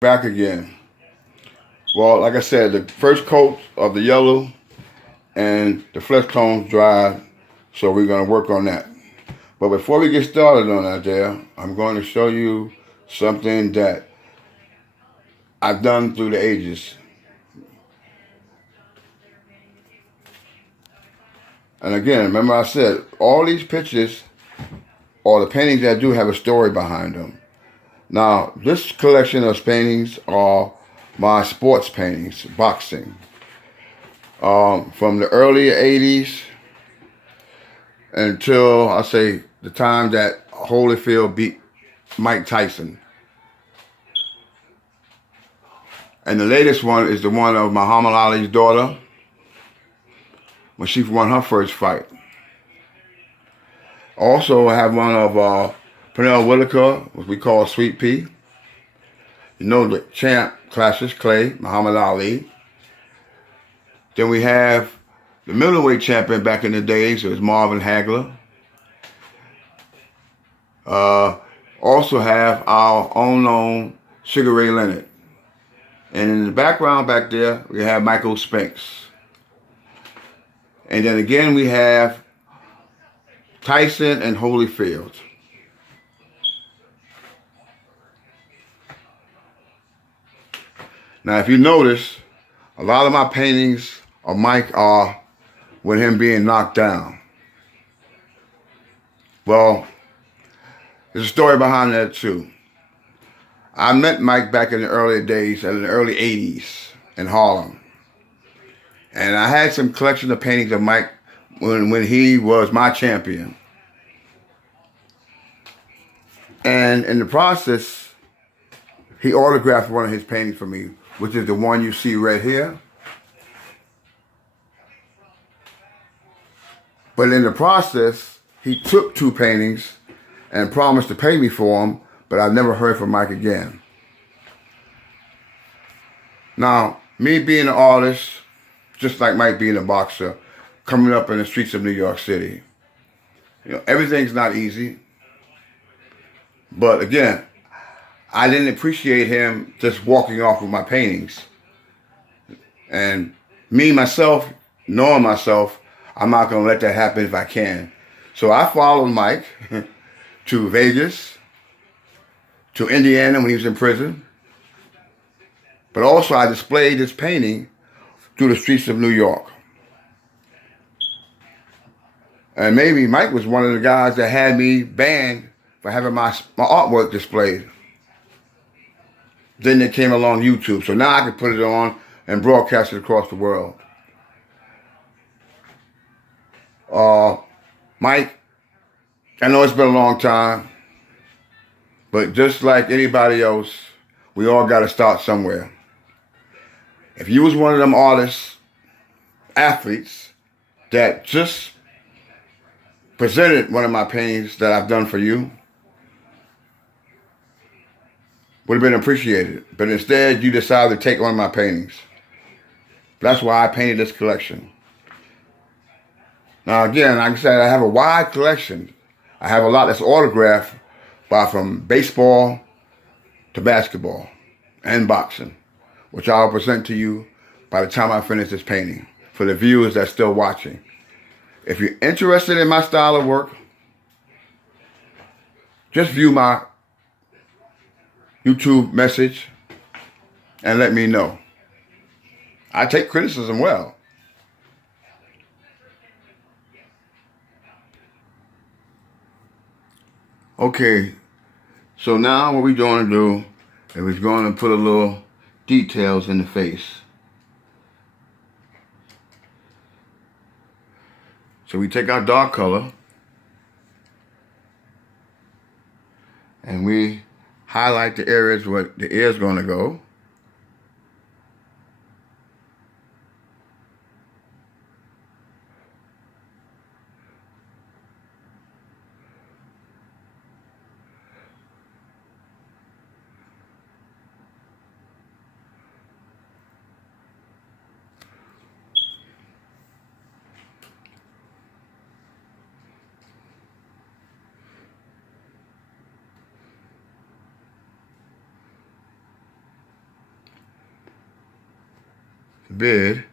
Back again. Well, like I said, the first coat of the yellow and the flesh tones dried, so we're going to work on that. But before we get started on that there, I'm going to show you something that I've done through the ages. And again, remember I said, all these pictures or the paintings that I do have a story behind them. Now, this collection of paintings are my sports paintings, boxing. From the early 80s until, I say, the time that Holyfield beat Mike Tyson. And the latest one is the one of Muhammad Ali's daughter when she won her first fight. Also, I have one of Pernell Whitaker, what we call Sweet Pea. You know the champ, Cassius Clay, Muhammad Ali. Then we have the middleweight champion back in the days. It was Marvin Hagler. Also have our own Sugar Ray Leonard. And in the background back there, we have Michael Spinks. And then again, we have Tyson and Holyfield. Now, if you notice, a lot of my paintings of Mike are with him being knocked down. Well, there's a story behind that too. I met Mike back in the early days, in the early 80s in Harlem. And I had some collection of paintings of Mike when he was my champion. And in the process, he autographed one of his paintings for me, which is the one you see right here. But in the process, he took two paintings and promised to pay me for them, but I've never heard from Mike again. Now, me being an artist, just like Mike being a boxer, coming up in the streets of New York City, everything's not easy. But again, I didn't appreciate him just walking off with my paintings. And me, myself, knowing myself, I'm not going to let that happen if I can. So I followed Mike to Vegas, to Indiana when he was in prison. But also I displayed this painting through the streets of New York. And maybe Mike was one of the guys that had me banned for having my artwork displayed. Then it came along YouTube. So now I can put it on and broadcast it across the world. Mike, I know it's been a long time, but just like anybody else, we all got to start somewhere. If you was one of them artists, athletes, that just presented one of my paintings that I've done for you, would have been appreciated. But instead, you decided to take one of my paintings. That's why I painted this collection. Now again, like I said, I have a wide collection. I have a lot that's autographed from baseball to basketball and boxing, which I'll present to you by the time I finish this painting for the viewers that's still watching. If you're interested in my style of work, just view my YouTube message and let me know. I take criticism well. Okay, so now what we're going to do is we're going to put a little details in the face. So we take our dark color and we highlight the areas where the ear is going to go. bid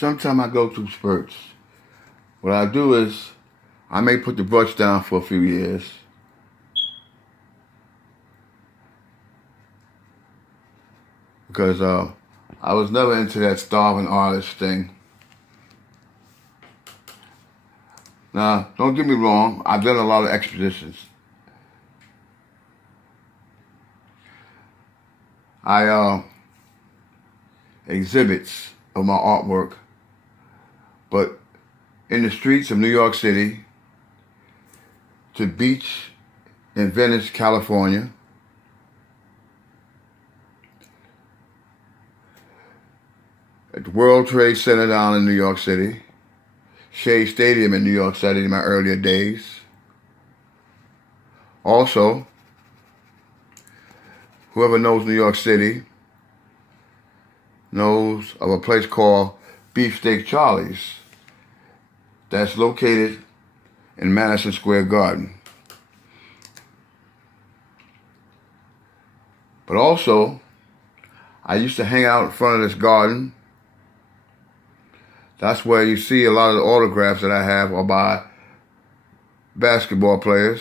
sometimes I go through spurts. What I do is I may put the brush down for a few years. Because I was never into that starving artist thing. Now, don't get me wrong, I've done a lot of expeditions. I exhibits of my artwork, but in the streets of New York City, to beach in Venice, California, at the World Trade Center down in New York City, Shea Stadium in New York City in my earlier days. Also, whoever knows New York City knows of a place called Beefsteak Charlie's that's located in Madison Square Garden. But also, I used to hang out in front of this garden. That's where you see a lot of the autographs that I have are by basketball players.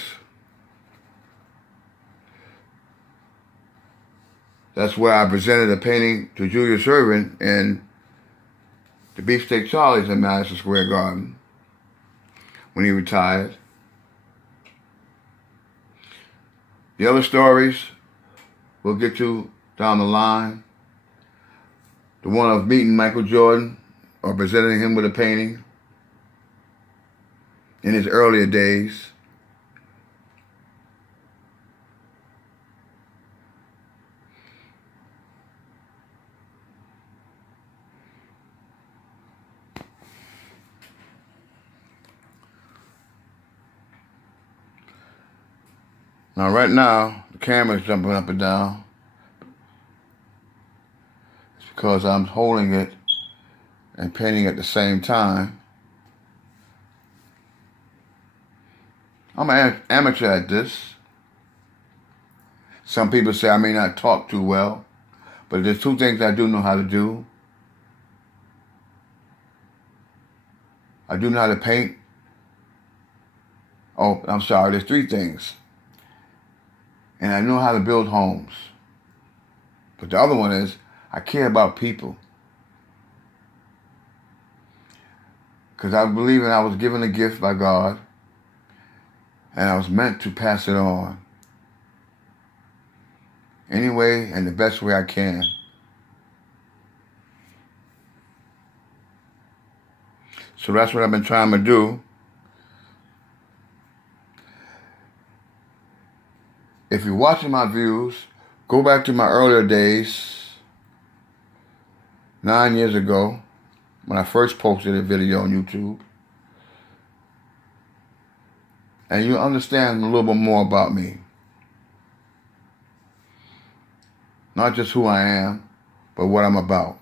That's where I presented a painting to Julius Erving in the Beefsteak Charlie's in Madison Square Garden when he retired. The other stories we'll get to down the line. The one of meeting Michael Jordan or presenting him with a painting in his earlier days. Now right now, the camera's jumping up and down. It's because I'm holding it and painting at the same time. I'm an amateur at this. Some people say I may not talk too well, but there's two things I do know how to do. I do know how to paint. Oh, I'm sorry, there's three things. And I know how to build homes. But the other one is, I care about people. Because I believe I was given a gift by God, and I was meant to pass it on. Any way and the best way I can. So that's what I've been trying to do. If you're watching my views, go back to my earlier days, 9 years ago, when I first posted a video on YouTube. And you'll understand a little bit more about me. Not just who I am, but what I'm about.